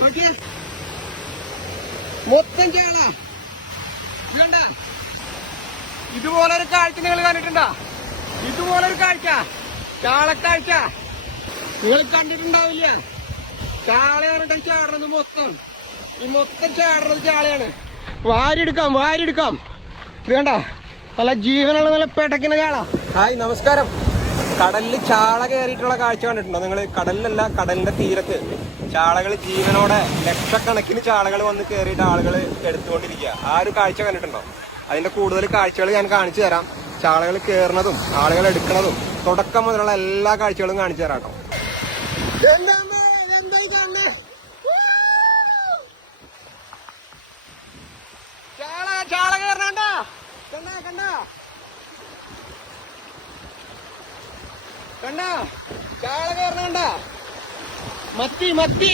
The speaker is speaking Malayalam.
നോക്കിയേ, മൊത്തം ചാള. ഇതുണ്ട, ഇതുപോലൊരു കാഴ്ച നിങ്ങൾ കണ്ടിട്ടുണ്ടോ? ഇതുപോലൊരു കാഴ്ച, ചാളക്കാഴ്ച നിങ്ങൾ കണ്ടിട്ടുണ്ടാവില്ല. ചാളയാണ് ചാടുന്നത് മൊത്തം. ഈ മൊത്തം ചാടുന്നത് ചാളയാണ്. വാരിയെടുക്കാം, വാരിയെടുക്കാം. ഇത് വേണ്ട, നല്ല ജീവനുള്ള നല്ല പെടക്കുന്ന ചാള. ഹായ്, നമസ്കാരം. കടലിൽ ചാള കയറിയിട്ടുള്ള കാഴ്ച കണ്ടിട്ടുണ്ടോ നിങ്ങൾ? കടലിലല്ല, കടലിന്റെ തീരത്ത് ചാളകൾ ജീവനോടെ ലക്ഷക്കണക്കിന് ചാളകൾ വന്ന് കയറിയിട്ട് ആളുകൾ എടുത്തുകൊണ്ടിരിക്കുക. ആ ഒരു കാഴ്ച കണ്ടിട്ടുണ്ടോ? അതിന്റെ കൂടുതൽ കാഴ്ചകൾ ഞാൻ കാണിച്ചു തരാം. ചാളകൾ കയറുന്നതും ആളുകൾ എടുക്കുന്നതും തുടക്കം മുതലുള്ള എല്ലാ കാഴ്ചകളും കാണിച്ചു തരാം കേട്ടോ. ചാള കയറണ കണ്ട കണ്ട കണ്ട, ചാള കയറണ, മത്തി മത്തി.